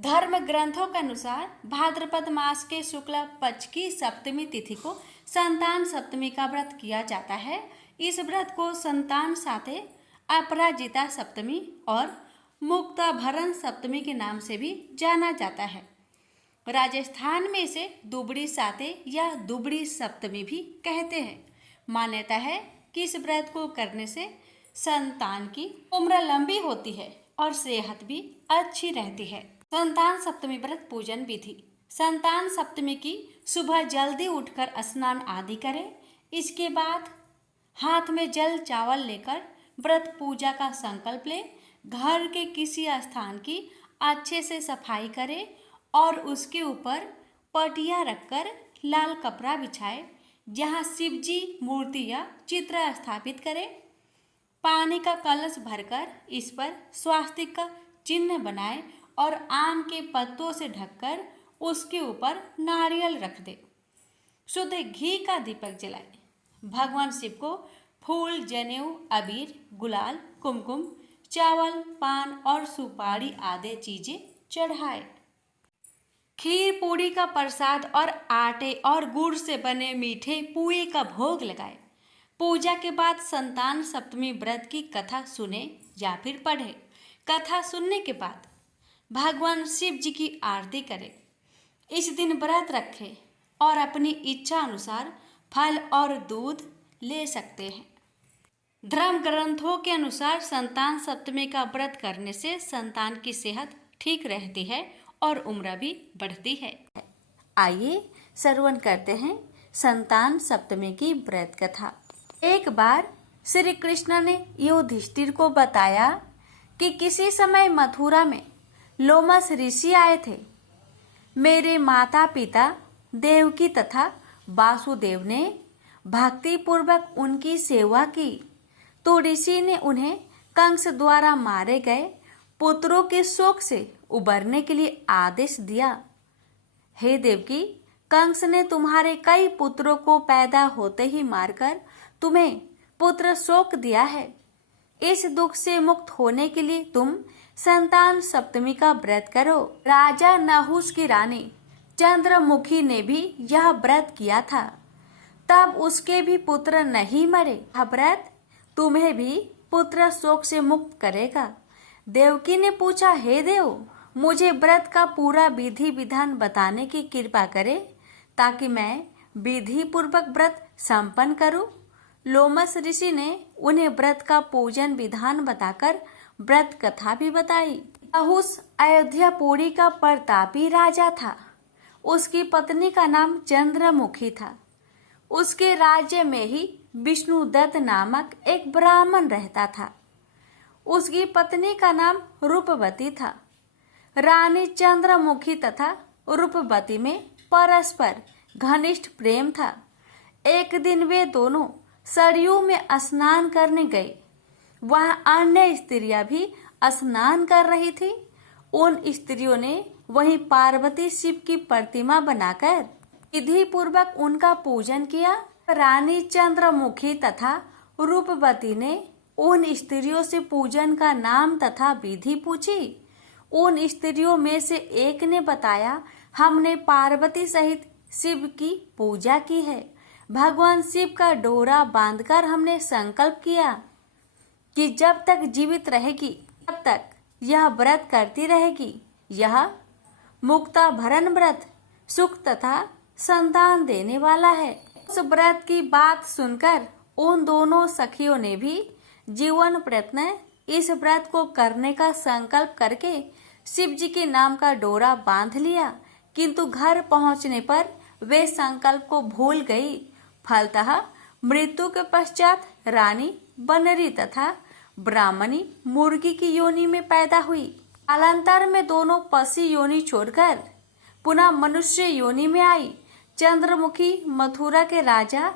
धर्म ग्रंथों के अनुसार भाद्रपद मास के शुक्ल पक्ष की सप्तमी तिथि को संतान सप्तमी का व्रत किया जाता है। इस व्रत को संतान साथे, अपराजिता सप्तमी और मुक्ताभरण सप्तमी के नाम से भी जाना जाता है। राजस्थान में इसे दुबड़ी साते या दुबड़ी सप्तमी भी कहते हैं। मान्यता है कि इस व्रत को करने से संतान की उम्र लंबी होती है और सेहत भी अच्छी रहती है। संतान सप्तमी व्रत पूजन विधि। संतान सप्तमी की सुबह जल्दी उठकर स्नान आदि करें। इसके बाद हाथ में जल चावल लेकर व्रत पूजा का संकल्प लें। घर के किसी स्थान की अच्छे से सफाई करें और उसके ऊपर पटिया रखकर लाल कपड़ा बिछाए, जहाँ शिवजी मूर्ति या चित्र स्थापित करें। पानी का कलश भरकर इस पर स्वास्तिक का चिन्ह बनाए और आम के पत्तों से ढककर उसके ऊपर नारियल रख दे। शुद्ध घी का दीपक जलाए। भगवान शिव को फूल, जनेऊ, अबीर, गुलाल, कुमकुम, चावल, पान और सुपारी आदि चीजें चढ़ाए। खीर पूड़ी का प्रसाद और आटे और गुड़ से बने मीठे पुए का भोग लगाए। पूजा के बाद संतान सप्तमी व्रत की कथा सुने या फिर पढ़े। कथा सुनने के बाद भगवान शिव जी की आरती करें। इस दिन व्रत रखें और अपनी इच्छा अनुसार फल और दूध ले सकते हैं। धर्म ग्रंथों के अनुसार संतान सप्तमी का व्रत करने से संतान की सेहत ठीक रहती है और उम्र भी बढ़ती है। आइए श्रवण करते हैं संतान सप्तमी की व्रत कथा। एक बार श्री कृष्ण ने युधिष्ठिर को बताया कि किसी समय मथुरा में लोमस ऋषि आए थे। मेरे माता पिता देवकी तथा वासुदेव ने भक्ति पूर्वक उनकी सेवा की, तो ऋषि ने उन्हें कंस द्वारा मारे गए पुत्रों के शोक से उबरने के लिए आदेश दिया। हे देवकी, कंस ने तुम्हारे कई पुत्रों को पैदा होते ही मारकर तुम्हें पुत्र शोक दिया है। इस दुख से मुक्त होने के लिए तुम संतान सप्तमी का व्रत करो। राजा नहुस की रानी चंद्रमुखी ने भी यह व्रत किया था, तब उसके भी पुत्र नहीं मरे। यह व्रत तुम्हें भी पुत्र शोक से मुक्त करेगा। देवकी ने पूछा, हे देव, मुझे व्रत का पूरा विधि विधान बताने की कृपा करे ताकि मैं विधि पूर्वक व्रत संपन्न करूं। लोमस ऋषि ने उन्हें व्रत का पूजन विधान बताकर व्रत कथा भी बताई। नहुस अयोध्यापुरी का प्रतापी राजा था। उसकी पत्नी का नाम चंद्रमुखी था। उसके राज्य में ही विष्णुदत्त नामक एक ब्राह्मण रहता था। उसकी पत्नी का नाम रूपवती था। रानी चंद्रमुखी तथा रूपवती में परस्पर घनिष्ठ प्रेम था। एक दिन वे दोनों सरयू में स्नान करने गए। वहां अन्य स्त्रियां भी स्नान कर रही थी। उन स्त्रियों ने वहीं पार्वती शिव की प्रतिमा बनाकर विधि पूर्वक उनका पूजन किया। रानी चंद्रमुखी तथा रूपवती ने उन स्त्रियों से पूजन का नाम तथा विधि पूछी। उन स्त्रियों में से एक ने बताया, हमने पार्वती सहित शिव की पूजा की है। भगवान शिव का डोरा बांधकर हमने संकल्प किया कि जब तक जीवित रहेगी तब तक यह व्रत करती रहेगी। यह मुक्ताभरण व्रत सुख तथा संतान देने वाला है। उस व्रत की बात सुनकर उन दोनों सखियों ने भी जीवन प्रयत्न इस व्रत को करने का संकल्प करके शिव जी के नाम का डोरा बांध लिया, किंतु घर पहुंचने पर वे संकल्प को भूल गई। फलतः मृत्यु के पश्चात रानी बनरी तथा ब्राह्मणी मुर्गी की योनि में पैदा हुई। कालांतर में दोनों पशु योनि छोड़कर पुनः मनुष्य योनि में आई। चंद्रमुखी मथुरा के राजा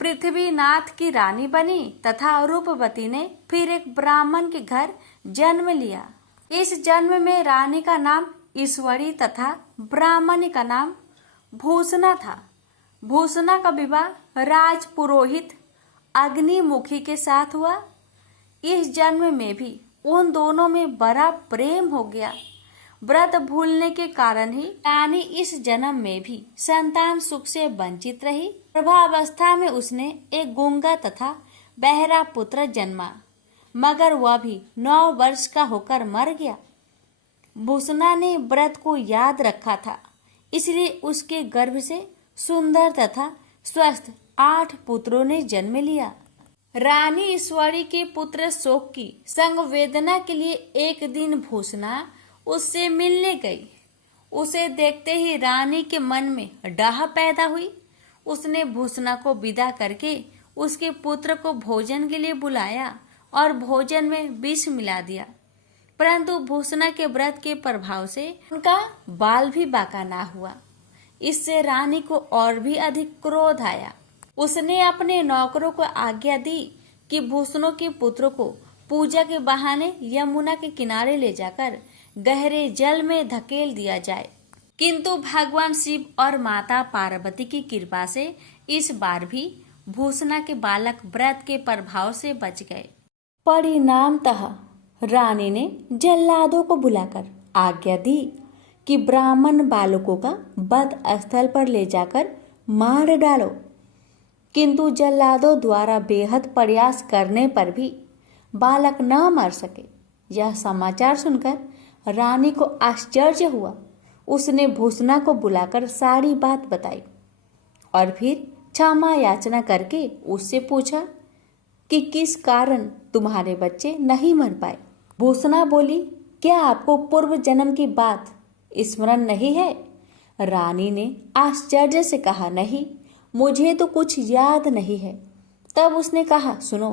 पृथ्वीनाथ की रानी बनी तथा रूपवती ने फिर एक ब्राह्मण के घर जन्म लिया। इस जन्म में रानी का नाम ईश्वरी तथा ब्राह्मणी का नाम भूषणा था। भूषणा का विवाह राज पुरोहित अग्निमुखी के साथ हुआ। इस जन्म में भी उन दोनों में बड़ा प्रेम हो गया। व्रत भूलने के कारण ही रानी इस जन्म में भी संतान सुख से वंचित रही। गर्भावस्था में उसने एक गूंगा तथा बहरा पुत्र जन्मा, मगर वह भी 9 वर्ष का होकर मर गया। भूषणा ने व्रत को याद रखा था, इसलिए उसके गर्भ से सुंदर तथा स्वस्थ 8 पुत्रों ने जन्म लिया। रानी ईश्वरी के पुत्र शोक की संवेदना के लिए एक दिन भूषणा उससे मिलने गई। उसे देखते ही रानी के मन में डाह पैदा हुई। उसने भूषणा को विदा करके उसके पुत्र को भोजन के लिए बुलाया और भोजन में विष मिला दिया, परंतु भूषणा के व्रत के प्रभाव से उनका बाल भी बाका ना हुआ। इससे रानी को और भी अधिक क्रोध आया। उसने अपने नौकरों को आज्ञा दी कि भूषणों के पुत्र को पूजा के बहाने यमुना के किनारे ले जाकर गहरे जल में धकेल दिया जाए, किंतु भगवान शिव और माता पार्वती की कृपा से इस बार भी भूषणा के बालक व्रत के प्रभाव से बच गए। परिणामतः रानी ने जल्लादों को बुलाकर आज्ञा दी कि ब्राह्मण बालकों का वध स्थल पर ले जाकर मार डालो, किंतु जल्लादों द्वारा बेहद प्रयास करने पर भी बालक न मर सके। यह समाचार सुनकर रानी को आश्चर्य हुआ। उसने भूषणा को बुलाकर सारी बात बताई और फिर क्षमा याचना करके उससे पूछा कि किस कारण तुम्हारे बच्चे नहीं मर पाए। भूषणा बोली, क्या आपको पूर्व जन्म की बात स्मरण नहीं है? रानी ने आश्चर्य से कहा, नहीं, मुझे तो कुछ याद नहीं है। तब उसने कहा, सुनो,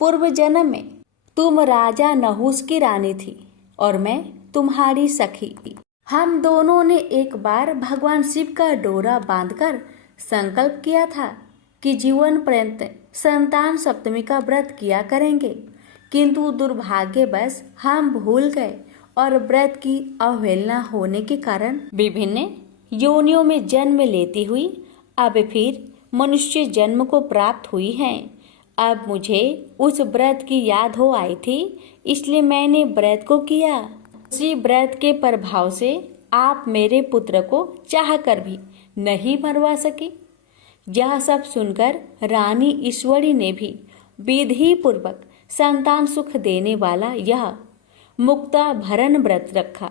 पूर्व जन्म में तुम राजा नहुस की रानी थी और मैं तुम्हारी सखी थी। हम दोनों ने एक बार भगवान शिव का डोरा बांधकर संकल्प किया था कि जीवन पर्यंत संतान सप्तमी का व्रत किया करेंगे, किंतु दुर्भाग्यवश हम भूल गए और व्रत की अवहेलना होने के कारण विभिन्न योनियों में जन्म लेती हुई अब फिर मनुष्य जन्म को प्राप्त हुई हैं। अब मुझे उस व्रत की याद हो आई थी, इसलिए मैंने व्रत को किया। उसी व्रत के प्रभाव से आप मेरे पुत्र को चाहकर भी नहीं मरवा सके। यह सब सुनकर रानी ईश्वरी ने भी विधि पूर्वक संतान सुख देने वाला यह मुक्ता भरण व्रत रखा।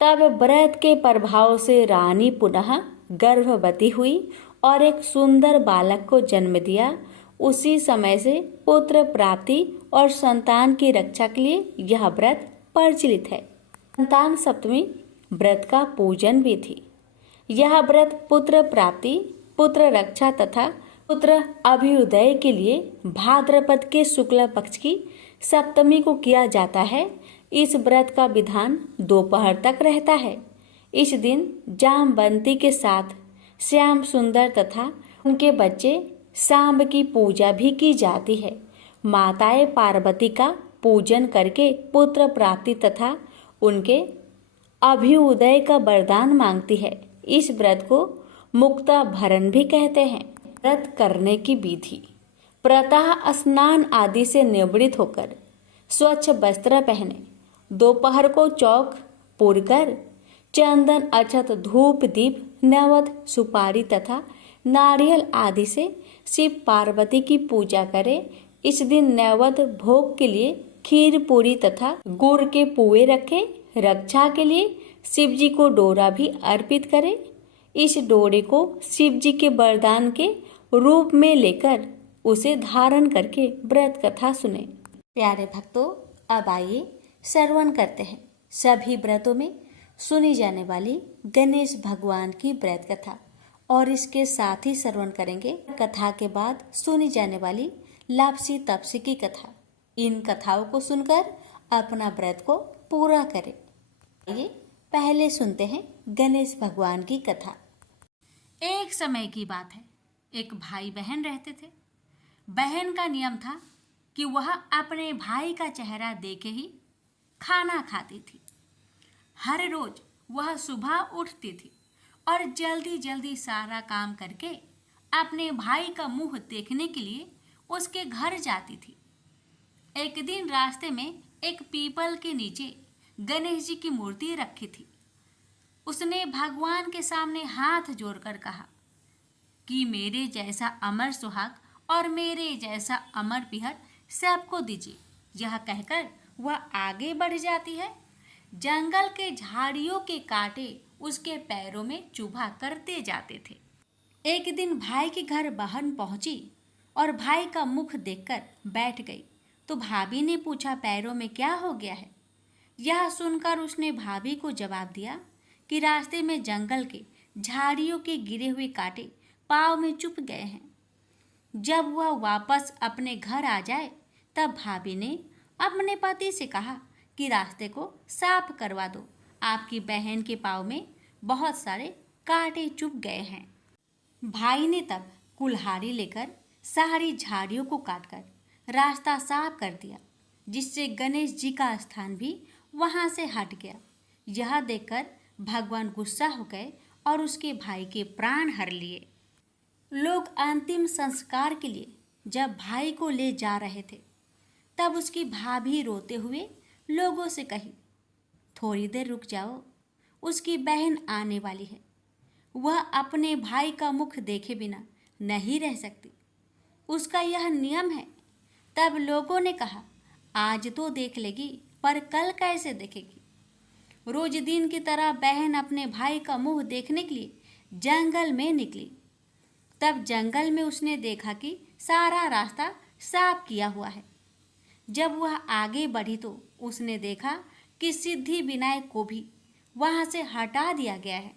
तब व्रत के प्रभाव से रानी पुनः गर्भवती हुई और एक सुंदर बालक को जन्म दिया। उसी समय से पुत्र प्राप्ति और संतान की रक्षा के लिए यह व्रत प्रचलित है। संतान सप्तमी व्रत का पूजन भी थी। यह व्रत पुत्र प्राप्ति, पुत्र रक्षा तथा पुत्र अभ्युदय के लिए भाद्रपद के शुक्ल पक्ष की सप्तमी को किया जाता है। इस व्रत का विधान दोपहर तक रहता है। इस दिन जामवंती के साथ श्याम सुंदर तथा उनके बच्चे सांब की पूजा भी की जाती है। माताएं पार्वती का पूजन करके पुत्र प्राप्ति तथा उनके अभ्युदय का वरदान मांगती है। इस व्रत को मुक्ता भरण भी कहते हैं। व्रत करने की विधि: प्रातः स्नान आदि से निवृत्त होकर स्वच्छ वस्त्र पहने, दोपहर को चौक पूरकर चंदन, अक्षत, धूप, दीप, नैवेद्य, सुपारी तथा नारियल आदि से शिव पार्वती की पूजा करें। इस दिन नैवेद्य भोग के लिए खीर पूरी तथा गुड़ के पुए रखें। रक्षा के लिए शिव जी को डोरा भी अर्पित करें। इस डोरे को शिव जी के वरदान के रूप में लेकर उसे धारण करके व्रत कथा सुने। प्यारे भक्तों, अब आइए श्रवण करते हैं सभी व्रतों में सुनी जाने वाली गणेश भगवान की व्रत कथा, और इसके साथ ही श्रवण करेंगे कथा के बाद सुनी जाने वाली लापसी तपसी की कथा। इन कथाओं को सुनकर अपना व्रत को पूरा करें। आइए पहले सुनते हैं गणेश भगवान की कथा। एक समय की बात है, एक भाई बहन रहते थे। बहन का नियम था कि वह अपने भाई का चेहरा देखे ही खाना खाती थी। हर रोज वह सुबह उठती थी और जल्दी जल्दी सारा काम करके अपने भाई का मुंह देखने के लिए उसके घर जाती थी। एक दिन रास्ते में एक पीपल के नीचे गणेश जी की मूर्ति रखी थी। उसने भगवान के सामने हाथ जोड़कर कहा कि मेरे जैसा अमर सुहाग और मेरे जैसा अमर पिहर सबको दीजिए। यह कहकर वह आगे बढ़ जाती है। जंगल के झाड़ियों के कांटे उसके पैरों में चुभा करते जाते थे। एक दिन भाई के घर बहन पहुंची और भाई का मुख देखकर बैठ गई तो भाभी ने पूछा, पैरों में क्या हो गया है? यह सुनकर उसने भाभी को जवाब दिया कि रास्ते में जंगल के झाड़ियों के गिरे हुए कांटे पाँव में चुभ गए हैं। जब वह वापस अपने घर आ जाए तब भाभी ने अपने पति से कहा कि रास्ते को साफ करवा दो, आपकी बहन के पाँव में बहुत सारे कांटे चुभ गए हैं। भाई ने तब कुल्हाड़ी लेकर सारी झाड़ियों को काटकर रास्ता साफ कर दिया, जिससे गणेश जी का स्थान भी वहां से हट गया। यह देखकर भगवान गुस्सा हो गए और उसके भाई के प्राण हर लिए। लोग अंतिम संस्कार के लिए जब भाई को ले जा रहे थे तब उसकी भाभी रोते हुए लोगों से कही, थोड़ी देर रुक जाओ, उसकी बहन आने वाली है, वह अपने भाई का मुख देखे बिना नहीं रह सकती, उसका यह नियम है। तब लोगों ने कहा, आज तो देख लेगी पर कल कैसे देखेगी? रोज दिन की तरह बहन अपने भाई का मुंह देखने के लिए जंगल में निकली। तब जंगल में उसने देखा कि सारा रास्ता साफ किया हुआ है। जब वह आगे बढ़ी तो उसने देखा कि सिद्धि विनायक को भी वहां से हटा दिया गया है।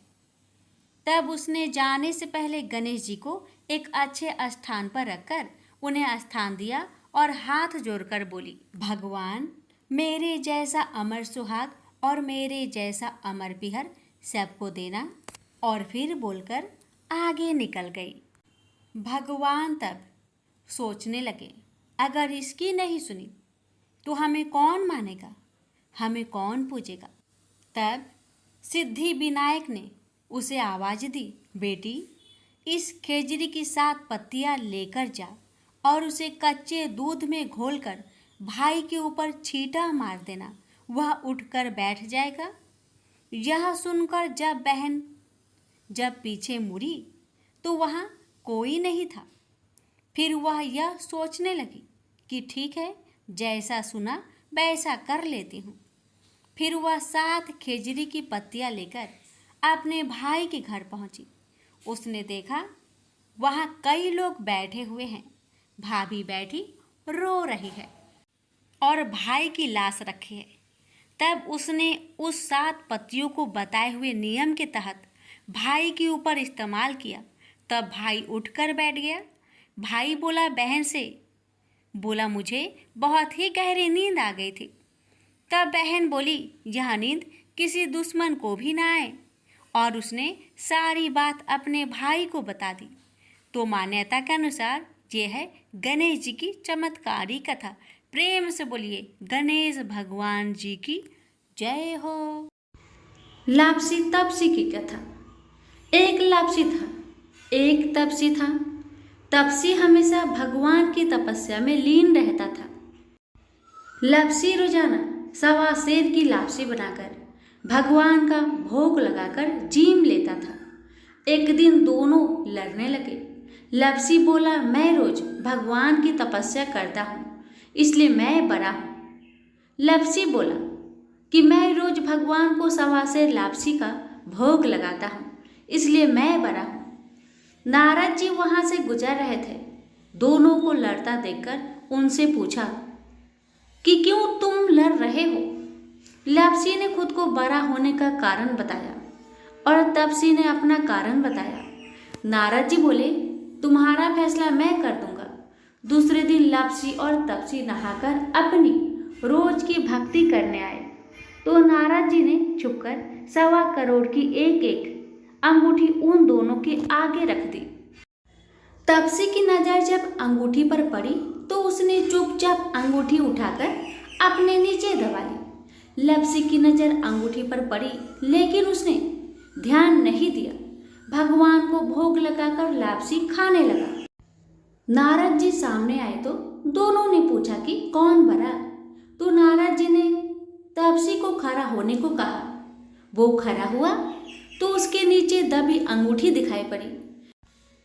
तब उसने जाने से पहले गणेश जी को एक अच्छे स्थान पर रखकर उन्हें स्थान दिया और हाथ जोड़कर बोली, भगवान मेरे जैसा अमर सुहाग और मेरे जैसा अमर पिहर सबको देना। और फिर बोलकर आगे निकल गई। भगवान तब सोचने लगे, अगर इसकी नहीं सुनी तो हमें कौन मानेगा, हमें कौन पूजेगा? तब सिद्धि विनायक ने उसे आवाज दी, बेटी इस खेजड़ी की 7 पत्तियां लेकर जा और उसे कच्चे दूध में घोलकर भाई के ऊपर छींटा मार देना, वह उठकर बैठ जाएगा। यह सुनकर जब बहन पीछे मुड़ी तो वहाँ कोई नहीं था। फिर वह यह सोचने लगी कि ठीक है, जैसा सुना वैसा कर लेती हूँ। फिर वह 7 खेजड़ी की पत्तियां लेकर अपने भाई के घर पहुंची। उसने देखा वहाँ कई लोग बैठे हुए हैं, भाभी बैठी रो रही है और भाई की लाश रखी है। तब उसने उस 7 पत्तियों को बताए हुए नियम के तहत भाई के ऊपर इस्तेमाल किया। तब भाई उठकर बैठ गया। भाई बोला बहन से, बोला मुझे बहुत ही गहरी नींद आ गई थी। तब बहन बोली, यह नींद किसी दुश्मन को भी ना आए, और उसने सारी बात अपने भाई को बता दी। तो मान्यता के अनुसार ये है गणेश जी की चमत्कारी कथा। प्रेम से बोलिए गणेश भगवान जी की जय हो। लापसी तपसी की कथा। एक लापसी था, एक तपसी था। तपसी हमेशा भगवान की तपस्या में लीन रहता था। लापसी रोजाना 1.25 सेर की लापसी बनाकर भगवान का भोग लगाकर जीम लेता था। एक दिन दोनों लड़ने लगे। लापसी बोला, मैं रोज भगवान की तपस्या करता हूँ, इसलिए मैं बड़ा हूँ। लापसी बोला कि मैं रोज भगवान को 1.25 सेर लापसी का भोग लगाता हूँ, इसलिए मैं बड़ा हूँ। नारद जी वहाँ से गुजर रहे थे। दोनों को लड़ता देखकर उनसे पूछा कि क्यों तुम लड़ रहे हो? लापसी ने खुद को बड़ा होने का कारण बताया और तपसी ने अपना कारण बताया। नारद जी बोले, तुम्हारा फैसला मैं कर दूंगा। दूसरे दिन लापसी और तपसी नहाकर अपनी रोज की भक्ति करने आए तो नारद जी ने छुपकर 1.25 करोड़ की एक अंगूठी उन दोनों के आगे रख दी। तपसी की नजर जब अंगूठी पर पड़ी तो उसने चुपचाप अंगूठी उठाकर अपने नीचे दबा ली। लापसी की नजर अंगूठी पर पड़ी लेकिन उसने ध्यान नहीं दिया। भगवान को भोग लगाकर लापसी खाने लगा। नारद जी सामने आए तो दोनों ने पूछा कि कौन बड़ा? तो नारद जी ने तपसी को खड़ा होने को कहा। वो खड़ा हुआ तो उसके नीचे दबी अंगूठी दिखाई पड़ी।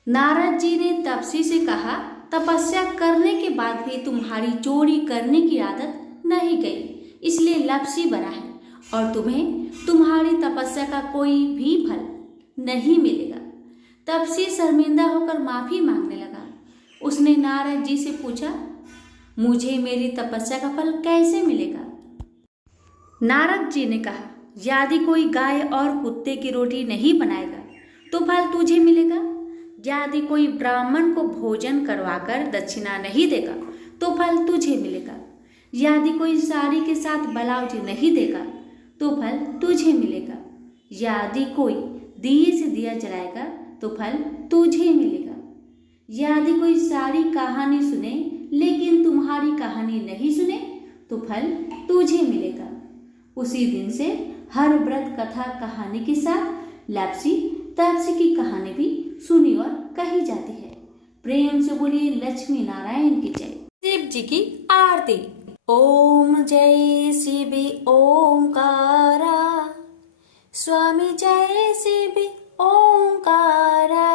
नारद जी ने तपसी से कहा, तपस्या करने के बाद भी तुम्हारी चोरी करने की आदत नहीं गई, इसलिए लपसी बना है और तुम्हें तुम्हारी तपस्या का कोई भी फल नहीं मिलेगा। तपसी शर्मिंदा होकर माफी मांगने लगा। उसने नारद जी से पूछा, मुझे मेरी तपस्या का फल कैसे मिलेगा? नारद जी ने कहा, यदि कोई गाय और कुत्ते की रोटी नहीं बनाएगा तो फल तुझे मिलेगा। यदि कोई ब्राह्मण को भोजन करवाकर दक्षिणा नहीं देगा तो फल तुझे मिलेगा। यदि कोई साड़ी के साथ ब्लाउज नहीं देगा तो फल तुझे मिलेगा। यदि कोई दिए से दिया जलाएगा तो फल तुझे मिलेगा। यदि कोई सारी कहानी सुने लेकिन तुम्हारी कहानी नहीं सुने तो फल तुझे मिलेगा। उसी दिन से हर व्रत कथा कहानी के साथ लपसी तपसी की कहानी भी सुनी और कही जाती है। प्रेम से बोलिए लक्ष्मी नारायण की जय। शिव जी की आरती। ओम जय शिव ओंकारा, स्वामी जय शिव ओंकारा,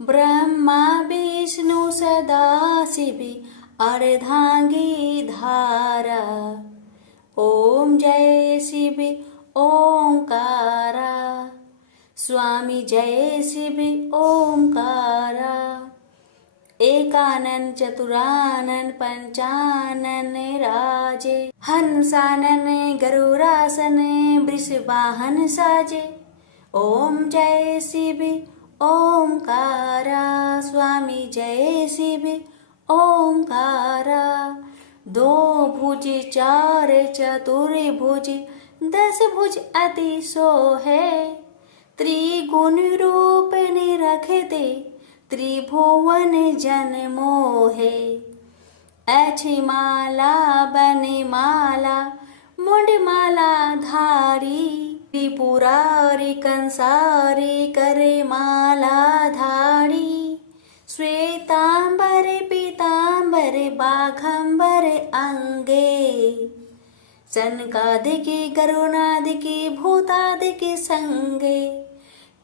ब्रह्मा विष्णु सदा शिव अर्धांगी धारा। ओम जय शिव ओंकारा, स्वामी जय शिव ओंकारा। एकानन चतुरानन पंचानन राजे, हंसानन गरुरासन वृषवाहन साजे। ओम जय शिव ओंकारा, स्वामी जय शिव ओंकारा। दो भुज चार चतुर्भुज, 10 भुज अति सोहे, त्रिगुण रूप निरखते त्रिभुवन जन मोहे। ऐछि माला बने माला, मुंड माला धारी, त्रिपुरारी कंसारी करे माला धारी। श्वेतांबर पीतांबर बाघंबर अंगे, सनकादिकी गरुणादिकी भूतादिकी संगे।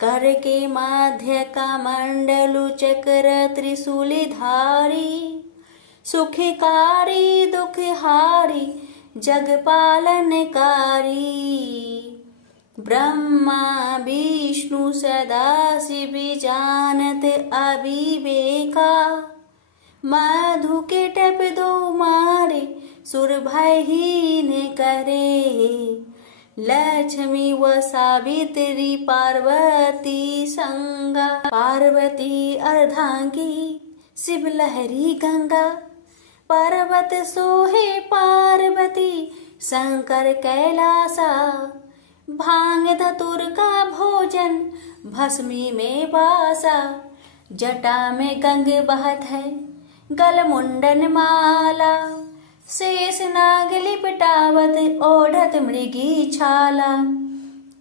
कर के माध्य का मंडलु चक्र त्रिशूली धारी, सुखकारी दुखहारी जगपालनकारी। ब्रह्मा विष्णु सदा शिव जानत अविवेका, मधु के टप दो मारे सुर भयहीन करे। लक्ष्मी व सावित्री पार्वती संगा, पार्वती अर्धांगी शिव लहरी गंगा। पर्वत सोहे पार्वती शंकर कैलासा, भांग धतुर का भोजन भस्मी में बासा। जटा में गंग बहत है गल मुंडन माला, शेष नाग लिपटावत ओढ़त मृगी छाला।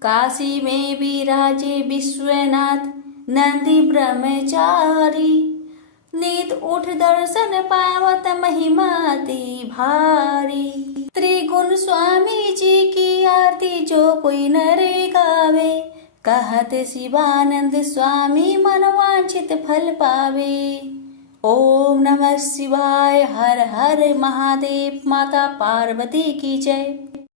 काशी में विराजे विश्वनाथ नंदी ब्रह्मचारी, नीत उठ दर्शन पावत महिमाति भारी। त्रिगुण स्वामी जी की आरती जो कोई नरे गावे, कहत शिवानंद स्वामी मनवांछित फल पावे। ओम नमः शिवाय, हर हर महादेव, माता पार्वती की जय।